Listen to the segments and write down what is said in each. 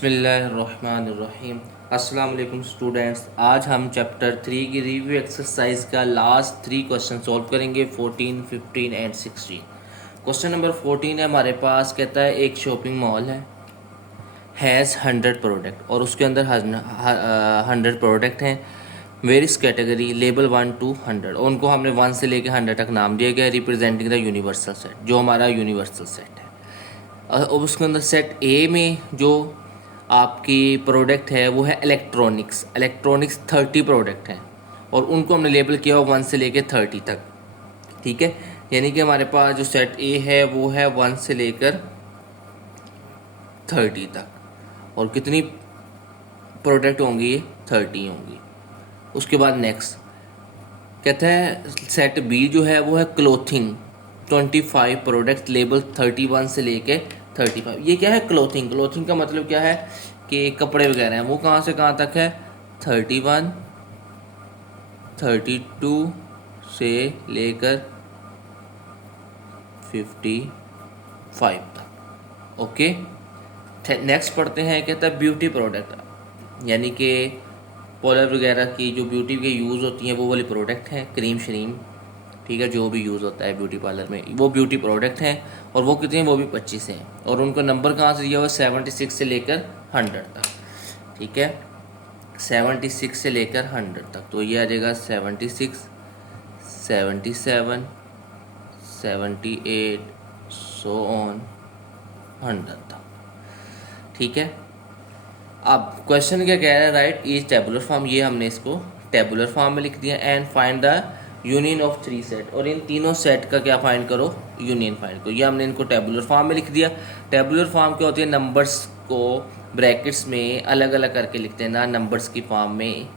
बिस्मिल्लाहिर्रहमानिर्रहीम। अस्सलाम वालेकुम स्टूडेंट्स, आज हम चैप्टर 3 की रिव्यू एक्सरसाइज का लास्ट 3 क्वेश्चन सॉल्व करेंगे, 14, 15 एंड 16। क्वेश्चन नंबर 14 है हमारे पास, कहता है एक शॉपिंग मॉल हैज़ 100 प्रोडक्ट और उसके अंदर 100 प्रोडक्ट हैं। वेरियस कैटेगरी लेबल 1 to 100 और उनको हमने 1 से लेकर 100 तक नाम दिया गया, रिप्रेजेंटिंग द यूनिवर्सल सेट, जो हमारा यूनिवर्सल सेट है। और उसके अंदर सेट ए में जो आपकी प्रोडक्ट है वो है इलेक्ट्रॉनिक्स 30 प्रोडक्ट हैं और उनको हमने लेबल किया हुआ 1 से लेकर 30 तक। ठीक है, यानी कि हमारे पास जो सेट ए है वो है 1 से लेकर 30 तक। और कितनी प्रोडक्ट होंगी? ये 30 होंगी। उसके बाद नेक्स्ट कहते हैं सेट बी जो है वो है क्लोथिंग 25 प्रोडक्ट लेबल 31 से लेके 35। ये क्या है? क्लोथिंग का मतलब क्या है कि कपड़े वगैरह हैं, वो कहाँ से कहाँ तक है? 31, 32 से लेकर 55 तक। ओके, नेक्स्ट पढ़ते हैं। कहता है ब्यूटी प्रोडक्ट, यानी कि पार्लर वगैरह की जो ब्यूटी के यूज़ होती हैं वो वाली प्रोडक्ट हैं, क्रीम श्रीम, ठीक है, जो भी यूज़ होता है ब्यूटी पार्लर में वो ब्यूटी प्रोडक्ट हैं। और वो कितने हैं? वो भी 25 हैं। और उनको नंबर कहाँ से दिया हुआ? 76 से लेकर 100 तक। ठीक है, 76 से लेकर 100 तक। तो ये आ जाएगा 76, 77, 78 सो ऑन 100 तक। ठीक है, अब क्वेश्चन क्या कह रहा है? राइट इज टेबुलर फॉर्म, ये हमने इसको टेबुलर फॉर्म में लिख दिया। And find the union of 3 set, और इन तीनों सेट का क्या फाइंड करो? यूनियन फाइंड करो। ये हमने इनको टेबुलर फॉर्म में लिख दिया। टेबुलर फॉर्म क्या होती है? नंबर्स को ब्रैकेट्स में अलग अलग करके लिखते हैं ना, नंबर्स की फॉर्म में,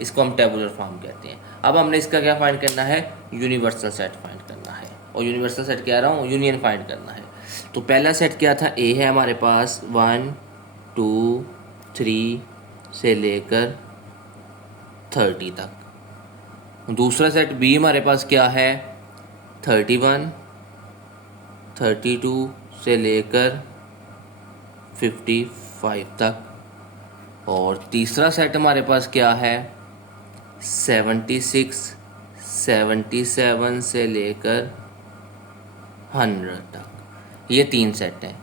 इसको हम टेबुलर फॉर्म कहते हैं। अब हमने इसका क्या फाइंड करना है? यूनिवर्सल सेट फाइंड करना है। और यूनिवर्सल सेट कह रहा हूँ, यूनियन फाइंड करना है। तो पहला सेट क्या था? ए है हमारे पास 1, 2, 3 से लेकर 30 तक। दूसरा सेट बी हमारे पास क्या है? 31, 32 से लेकर 55 तक। और तीसरा सेट हमारे पास क्या है? 76, 77 से लेकर 100 तक। ये 3 सेट हैं।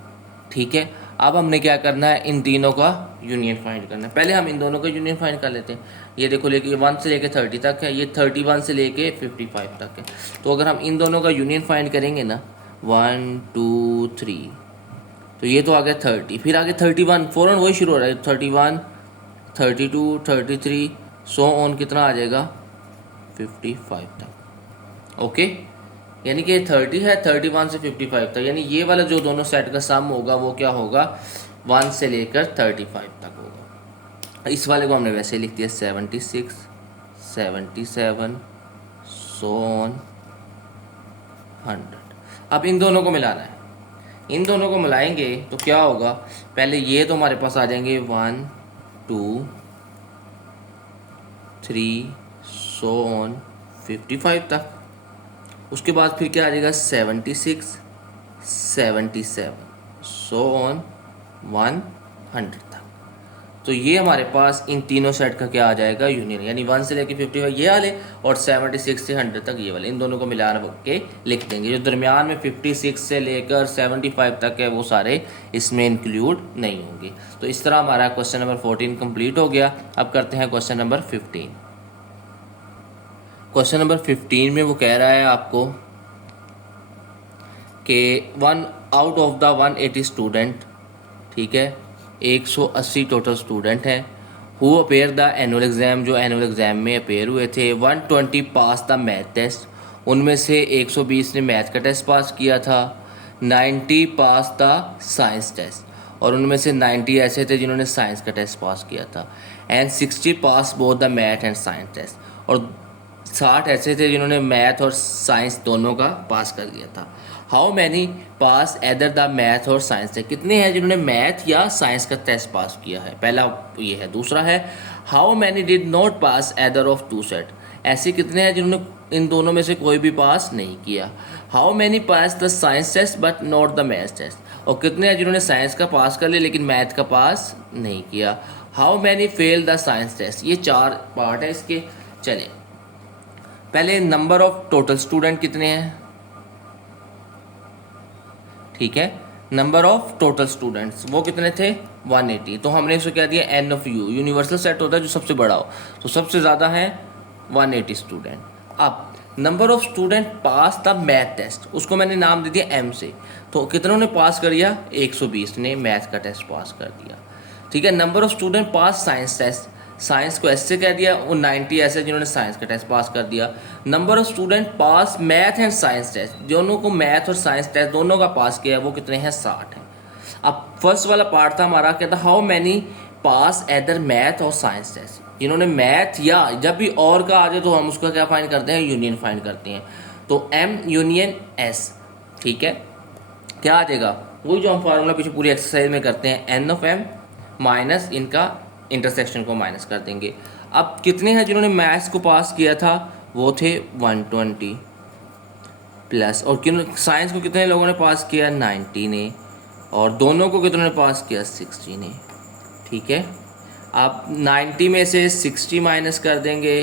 ठीक है, अब हमने क्या करना है? इन तीनों का यूनियन फाइंड करना है। पहले हम इन दोनों का यूनियन फाइंड कर लेते हैं। ये देखो, लेके 1 से लेके 30 तक है, ये 31 से लेके 55 तक है। तो अगर हम इन दोनों का यूनियन फाइंड करेंगे ना, 1, 2, 3, तो ये तो आ गया 30, फिर आगे 31, फ़ौरन वही शुरू हो रहा है, 31, 32, 33 सो ऑन, कितना आ जाएगा? 55 तक। ओके, यानी कि 30 है, 31 से 55 तक, यानी ये वाला जो दोनों सेट का सम होगा वो क्या होगा? 1 से लेकर 35 तक होगा। इस वाले को हमने वैसे लिख दिया 76, 77 सो ऑन 100। अब इन दोनों को मिलाना है। इन दोनों को मिलाएंगे तो क्या होगा? पहले ये तो हमारे पास आ जाएंगे 1, 2, 3 सो ऑन 55 तक। उसके बाद फिर क्या आ जाएगा? 76, 77 सो ऑन 100 तक। तो ये हमारे पास इन तीनों सेट का क्या आ जाएगा? यूनियन, यानी 1 से लेकर 55 ये वाले और 76 से 100 तक ये वाले, इन दोनों को मिला के लिख देंगे। जो दरमियान में 56 से लेकर 75 तक है वो सारे इसमें इंक्लूड नहीं होंगे। तो इस तरह हमारा क्वेश्चन नंबर 14 कंप्लीट हो गया। अब करते हैं क्वेश्चन नंबर 15। क्वेश्चन नंबर 15 में वो कह रहा है आपको कि 1 आउट ऑफ द 180 स्टूडेंट, ठीक है, 180 टोटल स्टूडेंट हैं, who appear the annual exam, जो एनुअल एग्ज़ाम में अपेयर हुए थे, 120 पास द मैथ टेस्ट, उनमें से 120 ने मैथ का टेस्ट पास किया था, 90 पास द साइंस टेस्ट, और उनमें से 90 ऐसे थे जिन्होंने साइंस का टेस्ट पास किया था, and 60 pass both the math and science test, और 60 ऐसे थे जिन्होंने मैथ और साइंस दोनों का पास कर दिया था। How many pass either the math और साइंस टेस्ट, कितने हैं जिन्होंने मैथ या साइंस का टेस्ट पास किया है? पहला ये है। दूसरा है how many did not pass either of 2 set, ऐसे कितने हैं जिन्होंने इन दोनों में से कोई भी पास नहीं किया? How many pass the science test but not the math test, और कितने हैं जिन्होंने साइंस का पास कर लिया लेकिन मैथ का पास नहीं किया। How many fail the science test, ये 4 पार्ट है इसके। चलिए पहले नंबर ऑफ टोटल स्टूडेंट कितने हैं, ठीक है, नंबर ऑफ टोटल स्टूडेंट्स वो कितने थे 180, तो हमने इसको क्या दिया n of U, universal set होता है जो सबसे बड़ा हो, तो सबसे ज़्यादा है 180 स्टूडेंट। अब number of student pass the math test, उसको मैंने नाम दे दिया एम से, तो कितनों ने पास कर दिया 120 ने मैथ का टेस्ट पास कर दिया, ठीक है। Number of student pass science test, science को ऐसे कह दिया, वो 90 ऐसे जिन्होंने साइंस का टेस्ट पास कर दिया। Number of student pass math and science test, दोनों को मैथ और साइंस टेस्ट दोनों का पास किया है, वो कितने हैं 60 हैं। अब फर्स्ट वाला पार्ट था हमारा, क्या था, how many pass either math और साइंस टेस्ट, जिन्होंने मैथ या जब भी और का आ जाए तो हम उसका क्या फाइंड करते हैं, यूनियन फाइंड करते हैं, तो एम यूनियन एस, ठीक है। क्या आ जाएगा, वही जो हम फार्मूला पीछे पूरी एक्सरसाइज में करते हैं, एन ऑफ एम माइनस इनका इंटरसेक्शन को माइनस कर देंगे। अब कितने हैं जिन्होंने मैथ्स को पास किया था, वो थे 120 प्लस, और साइंस को कितने लोगों ने पास किया 90 ने, और दोनों को कितने ने पास किया 60 ने, ठीक है। आप 90 में से 60 माइनस कर देंगे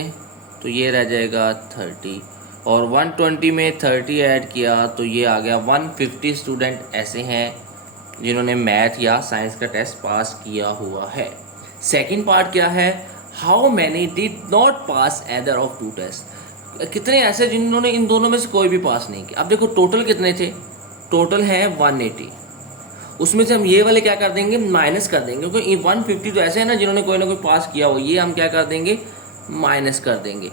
तो ये रह जाएगा 30, और 120 में 30 ऐड किया तो ये आ गया 150 स्टूडेंट ऐसे हैं जिन्होंने मैथ या साइंस का टेस्ट पास किया हुआ है। सेकंड पार्ट क्या है, how many did not pass either of 2 test, कितने ऐसे जिन्होंने इन दोनों में से कोई भी पास नहीं किया। अब देखो टोटल कितने थे, टोटल है 180, उसमें से हम ये वाले क्या कर देंगे माइनस कर देंगे, क्योंकि 150 तो ऐसे है ना जिन्होंने कोई ना कोई पास किया हो, ये हम क्या कर देंगे माइनस कर देंगे,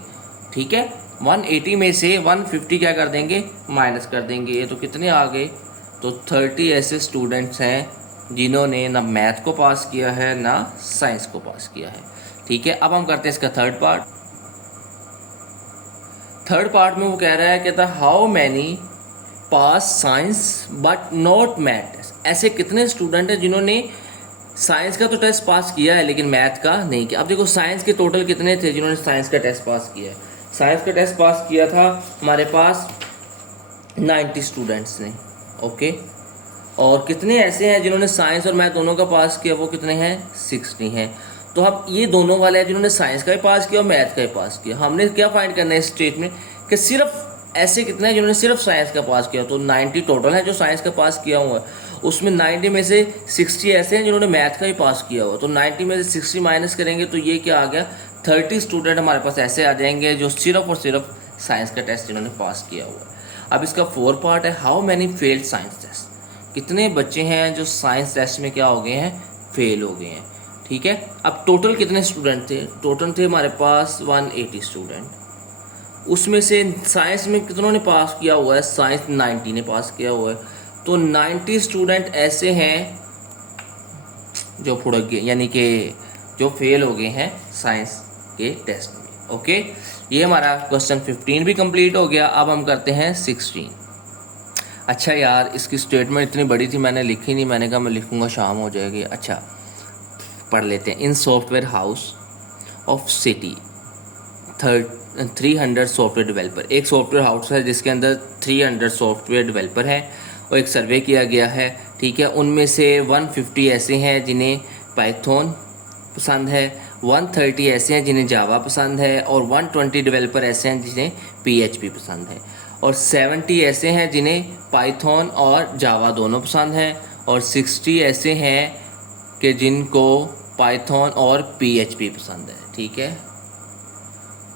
ठीक है। 180 में से 150 क्या कर देंगे माइनस कर देंगे, ये तो कितने आ गए, तो 30 ऐसे स्टूडेंट्स हैं जिन्होंने ना मैथ को पास किया है ना साइंस को पास किया है, ठीक है। अब हम करते हैं इसका थर्ड पार्ट। थर्ड पार्ट में वो कह रहा है, कहता how many pass science but not math, ऐसे कितने स्टूडेंट हैं जिन्होंने साइंस का तो टेस्ट पास किया है लेकिन मैथ का नहीं किया। अब देखो साइंस के टोटल कितने थे जिन्होंने साइंस का टेस्ट पास किया है, साइंस का टेस्ट पास किया था हमारे पास 90 स्टूडेंट्स ने, ओके। और कितने ऐसे हैं जिन्होंने साइंस और मैथ दोनों का पास किया, वो कितने हैं 60 हैं। तो अब ये दोनों वाले हैं जिन्होंने साइंस का भी पास किया और मैथ का भी पास किया, हमने क्या फाइंड करना है इस स्टेट में कि सिर्फ ऐसे कितने हैं जिन्होंने सिर्फ साइंस का पास किया, तो 90 टोटल है जो साइंस का पास किया हुआ है, उसमें 90 में से 60 ऐसे हैं जिन्होंने मैथ का भी पास किया हुआ, तो 90 में से 60 माइनस करेंगे तो ये क्या आ गया 30 स्टूडेंट हमारे पास ऐसे आ जाएंगे जो सिर्फ और सिर्फ साइंस का टेस्ट जिन्होंने पास किया हुआ है। अब इसका फोर्थ पार्ट है, how many failed science test, कितने बच्चे हैं जो साइंस टेस्ट में क्या हो गए हैं फेल हो गए हैं, ठीक है। अब टोटल कितने स्टूडेंट थे, टोटल थे हमारे पास 180 स्टूडेंट, उसमें से साइंस में कितनों ने पास किया हुआ है, साइंस 90 ने पास किया हुआ है, तो 90 स्टूडेंट ऐसे हैं जो फुड़क गए, यानी कि जो फेल हो गए हैं साइंस के टेस्ट में, ओके। ये हमारा क्वेश्चन 15 भी कंप्लीट हो गया। अब हम करते हैं 16। अच्छा यार इसकी स्टेटमेंट इतनी बड़ी थी मैंने लिखी नहीं, मैंने कहा मैं लिखूंगा शाम हो जाएगी। अच्छा पढ़ लेते हैं। In software house of city 300 software developer, एक सॉफ्टवेयर हाउस है जिसके अंदर 300 सॉफ्टवेयर डेवलपर हैं और एक सर्वे किया गया है, ठीक है। उनमें से 150 ऐसे हैं जिन्हें पाइथन पसंद है, 130 ऐसे हैं जिन्हें जावा पसंद है, और 120 डेवलपर ऐसे हैं जिन्हें PHP पसंद है, और 70 ऐसे हैं जिन्हें पाइथन और जावा दोनों पसंद है, और 60 ऐसे हैं कि जिनको पाइथन और PHP पसंद है, ठीक है।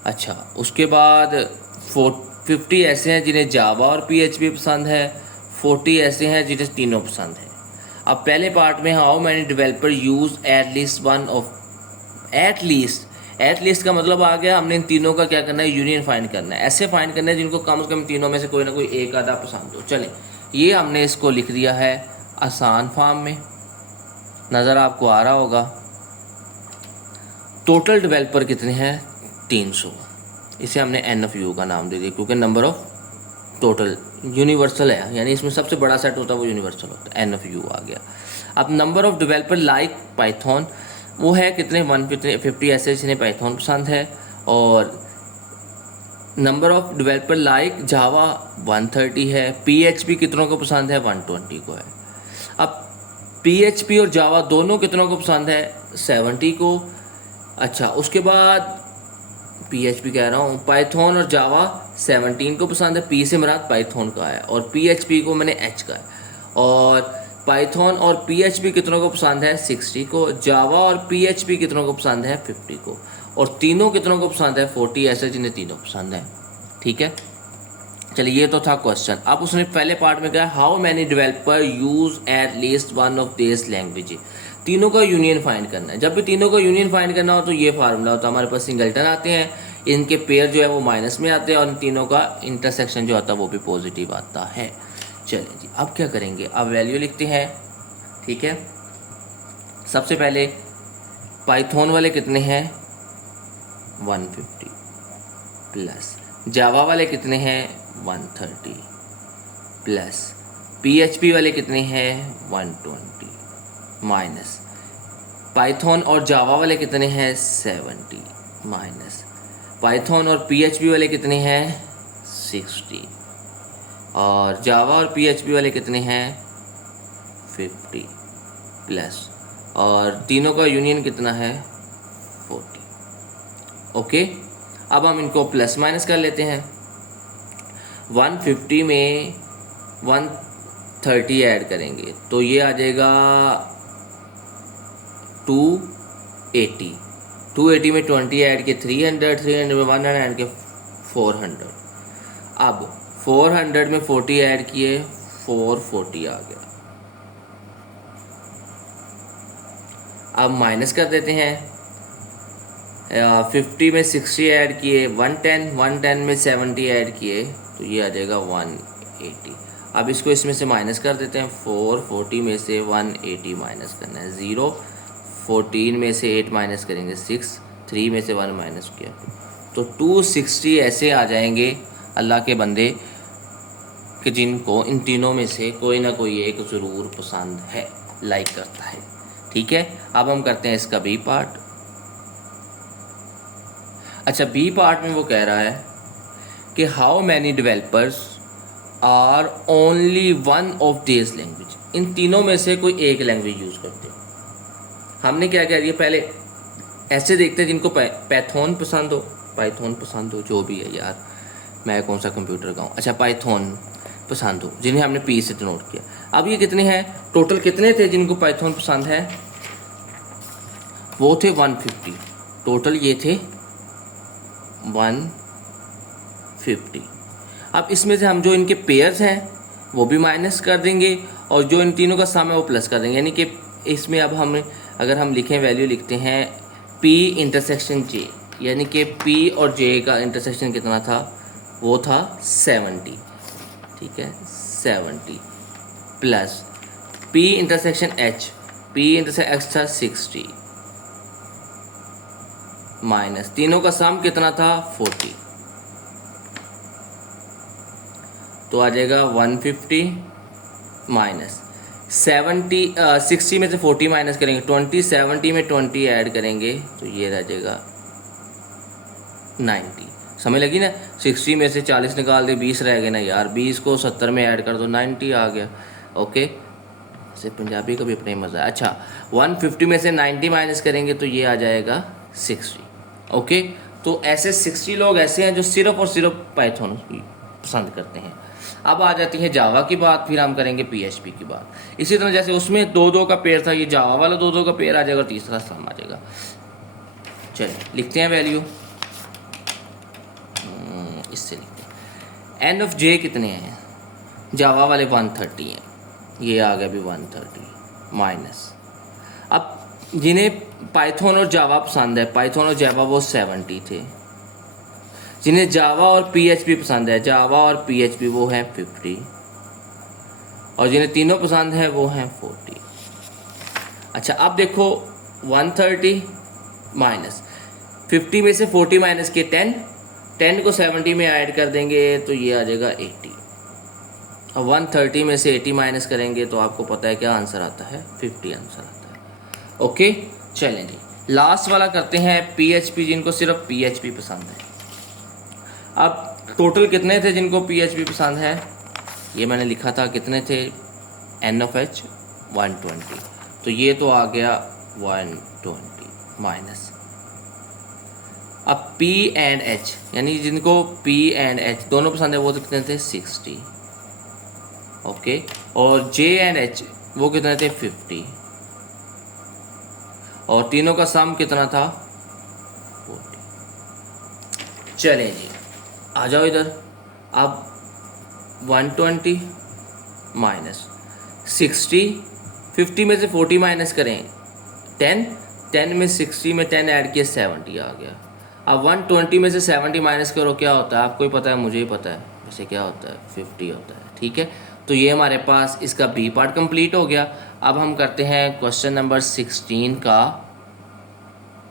अच्छा उसके बाद 50 ऐसे हैं जिन्हें जावा और PHP पसंद है, 40 ऐसे हैं जिन्हें तीनों पसंद है। अब पहले पार्ट में how many developer use at least one of, at least का मतलब आ गया हमने इन तीनों का क्या करना है यूनियन फाइंड करना है, ऐसे फाइंड करना है जिनको कम से कम तीनों में से कोई ना कोई एक आधा पसंद हो। चलें ये हमने इसको लिख दिया है आसान फॉर्म में, नज़र आपको आ रहा होगा। टोटल डेवलपर कितने हैं 300, इसे हमने एन ऑफ यू का नाम दे दिया क्योंकि नंबर ऑफ टोटल यूनिवर्सल है, यानी इसमें सबसे बड़ा सेट होता है वो यूनिवर्सल होता है, एन ऑफ यू आ गया। अब number of developer like Python वो है कितने 150 ऐसे जिन्हें पाइथन पसंद है, और number of developer like Java 130 है, PHP कितनों को पसंद है 120 को है। अब PHP और जावा दोनों कितनों को पसंद है? 70 को। अच्छा, उसके बाद PHP कह रहा हूँ, पाइथन और जावा 17 को पसंद है। P से मुराद पाइथन का है और PHP को मैंने H का है। और पाइथन और PHP कितनों को पसंद है? 60 को। जावा और PHP कितनों को पसंद है? 50 को। और तीनों कितनों को पसंद है? 40 ऐसे जिन्हें तीनों पसंद है। ठीक है, चलिए ये तो था क्वेश्चन। अब उसने पहले पार्ट में कहा how many developer use at least one of this language. तीनों का यूनियन फाइंड करना है। जब भी तीनों का यूनियन फाइंड करना हो तो ये फार्मूला होता है, हमारे पास सिंगलटन आते हैं, इनके पेयर जो है वो माइनस में आते हैं और इन तीनों का इंटरसेक्शन जो आता है वो भी पॉजिटिव आता है। चलिए जी, अब क्या करेंगे? अब वैल्यू लिखते हैं। ठीक है, सबसे पहले पाइथन वाले कितने हैं? 150 प्लस जावा वाले कितने हैं? 130 प्लस PHP वाले कितने हैं? 120 माइनस पाइथन और जावा वाले कितने हैं? 70 माइनस पाइथन और PHP वाले कितने हैं? 60 और जावा और PHP वाले कितने हैं? 50 प्लस और तीनों का यूनियन कितना है? 40। ओके, अब हम इनको प्लस माइनस कर लेते हैं। 150 में 130 ऐड करेंगे तो ये आ जाएगा 280। 280 में 20 ऐड के 300, 300 में 100 ऐड के 400। अब 400 में 40 ऐड किए 440 आ गया। अब माइनस कर देते हैं। 50 में 60 ऐड किए 110, 110 में 70 ऐड किए तो ये आ जाएगा 180। अब इसको इसमें से माइनस कर देते हैं। 440 में से 180 माइनस करना है 0, 14 में से 8 माइनस करेंगे 6, 3 में से 1 माइनस किया तो 260 ऐसे आ जाएंगे अल्लाह के बंदे कि जिनको इन तीनों में से कोई ना कोई एक ज़रूर पसंद है, लाइक करता है। ठीक है, अब हम करते हैं इसका बी पार्ट। अच्छा, बी पार्ट में वो कह रहा है कि how many developers are only one of this language. इन तीनों में से कोई एक लैंग्वेज यूज़ करते हैं। हमने क्या कह दिया, पहले ऐसे देखते हैं जिनको पाइथन पसंद हो, पाइथन पसंद हो, जो भी है यार, मैं कौन सा कंप्यूटर का हूँ। अच्छा, पाइथन पसंद हो जिन्हें हमने P से नोट किया। अब ये कितने हैं टोटल? कितने थे जिनको पाइथन पसंद है? वो थे 150 टोटल, ये थे 150। अब इसमें से हम जो इनके पेयर्स हैं वो भी माइनस कर देंगे और जो इन तीनों का सम है वो प्लस कर देंगे। यानी कि इसमें अब हम अगर हम लिखें, वैल्यू लिखते हैं P इंटरसेक्शन J, यानी कि P और J का इंटरसेक्शन कितना था? वो था 70। ठीक है, 70 plus P intersection H, P intersection H था 60 माइनस तीनों का सम कितना था? 40। तो आ जाएगा 150 माइनस 60 में से 40 माइनस करेंगे 20, 70 में 20 ऐड करेंगे तो ये रह जाएगा 90। समझ लगी ना? 60 में से 40 निकाल दे 20 रह गए ना यार, 20 को 70 में ऐड कर दो 90 आ गया। ओके, से पंजाबी का भी अपना ही मज़ा है। अच्छा, 150 में से 90 माइनस करेंगे तो ये आ जाएगा 60। ओके, तो ऐसे 60 लोग ऐसे हैं जो सिर्फ और सिर्फ पाइथन पसंद करते हैं। अब आ जाती है जावा की बात, फिर हम करेंगे PHP की बात। इसी तरह जैसे उसमें 2-2 का पेयर था, ये जावा वाला 2-2 का पेयर आ जाएगा और तीसरा सम आ जाएगा। चलिए लिखते हैं वैल्यू, इससे लिखते हैं। एन ऑफ जे कितने हैं? जावा वाले 130 हैं, ये आ गया भी 130 माइनस। अब जिन्हें पाइथन और जावा पसंद है, पाइथन और जावा वो 70 थे। जिन्हें जावा और PHP पसंद है, जावा और PHP वो हैं 50। और जिन्हें तीनों पसंद है वो हैं 40। अच्छा, अब देखो 130 माइनस 50 में से 40 माइनस के 10 को 70 में ऐड कर देंगे तो ये आ जाएगा 80। और 130 में से 80 माइनस करेंगे तो आपको पता है क्या आंसर आता है? 50 आंसर आता है। ओके, चलें जी, लास्ट वाला करते हैं PHP, जिनको सिर्फ PHP पसंद है। अब टोटल कितने थे जिनको PHP पसंद है? ये मैंने लिखा था, कितने थे? N of H 120। तो ये तो आ गया 120 माइनस। अब P एंड H यानी जिनको P एंड H दोनों पसंद है वो कितने थे 60, ओके। और J एंड H वो कितने थे 50, और तीनों का सम कितना था 40। चलें जी, आ जाओ इधर। अब 120 माइनस 60, 50 में से 40 माइनस करें 10, 10 में 60 में 10 ऐड किया 70 आ गया। अब 120 में से 70 माइनस करो, क्या होता है आपको ही पता है, मुझे ही पता है वैसे क्या होता है, 50 होता है, ठीक है। तो ये हमारे पास इसका बी पार्ट कंप्लीट हो गया। अब हम करते हैं क्वेश्चन नंबर 16 का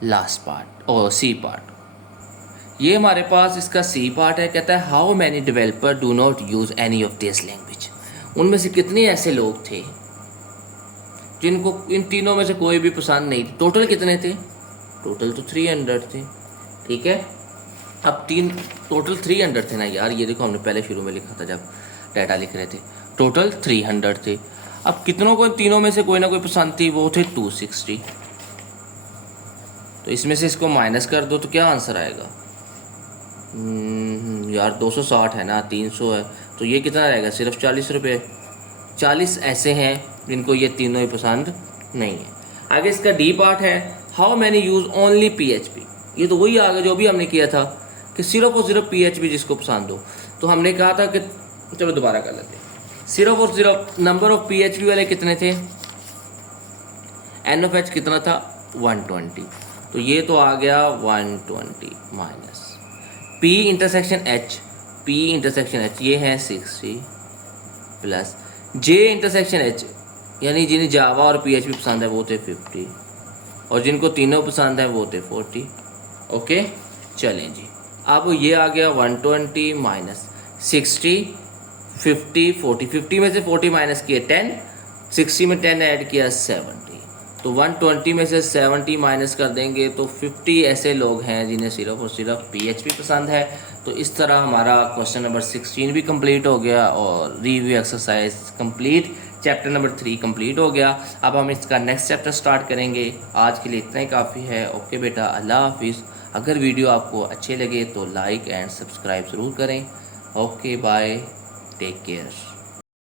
लास्ट पार्ट और सी पार्ट। ये हमारे पास इसका सी पार्ट है। कहता है how many developer do not use any of this language. उनमें से कितने ऐसे लोग थे जिनको इन तीनों में से कोई भी पसंद नहीं थी। टोटल कितने थे, टोटल तो 300 थे, ठीक है। अब टोटल 300 थे ना यार, ये देखो हमने पहले शुरू में लिखा था जब डाटा लिख रहे थे, टोटल 300 थे। अब कितनों को इन तीनों में से कोई ना कोई पसंद थी, वो थे 260। तो इसमें से इसको माइनस कर दो तो क्या आंसर आएगा, यार 260 है ना, 300 है, तो ये कितना रहेगा सिर्फ 40 रुपये। 40 ऐसे हैं जिनको ये तीनों ही पसंद नहीं है। आगे इसका डी पार्ट है how many use only PHP। ये तो वही आगे जो भी हमने किया था कि सिर्फ और सिर्फ PHP जिसको पसंद हो। तो हमने कहा था कि चलो दोबारा कर लेते हैं, सिर्फ और सिर्फ नंबर ऑफ PHP वाले कितने थे, N ऑफ H कितना था 120। तो ये तो आ गया 120 minus P intersection H, P intersection H ये है 60 प्लस J इंटरसेक्शन H यानी जिन्हें जावा और PHP पसंद है वो थे 50, और जिनको तीनों पसंद है वो थे 40, ओके। चलें जी, अब ये आ गया 120 माइनस 60, 50, 40, 50 में से 40 माइनस किए 10, 60 में 10 ऐड किया 70। तो 120 में से 70 माइनस कर देंगे तो 50 ऐसे लोग हैं जिन्हें सिर्फ और सिर्फ PHP पसंद है। तो इस तरह हमारा क्वेश्चन नंबर 16 भी कंप्लीट हो गया और review exercise complete, chapter number 3 complete हो गया। अब हम इसका नेक्स्ट चैप्टर स्टार्ट करेंगे। आज के लिए इतना ही काफ़ी है। ओके बेटा, अल्लाह हाफिज़। अगर वीडियो आपको अच्छे लगे तो लाइक एंड सब्सक्राइब ज़रूर करें। Okay bye, take care.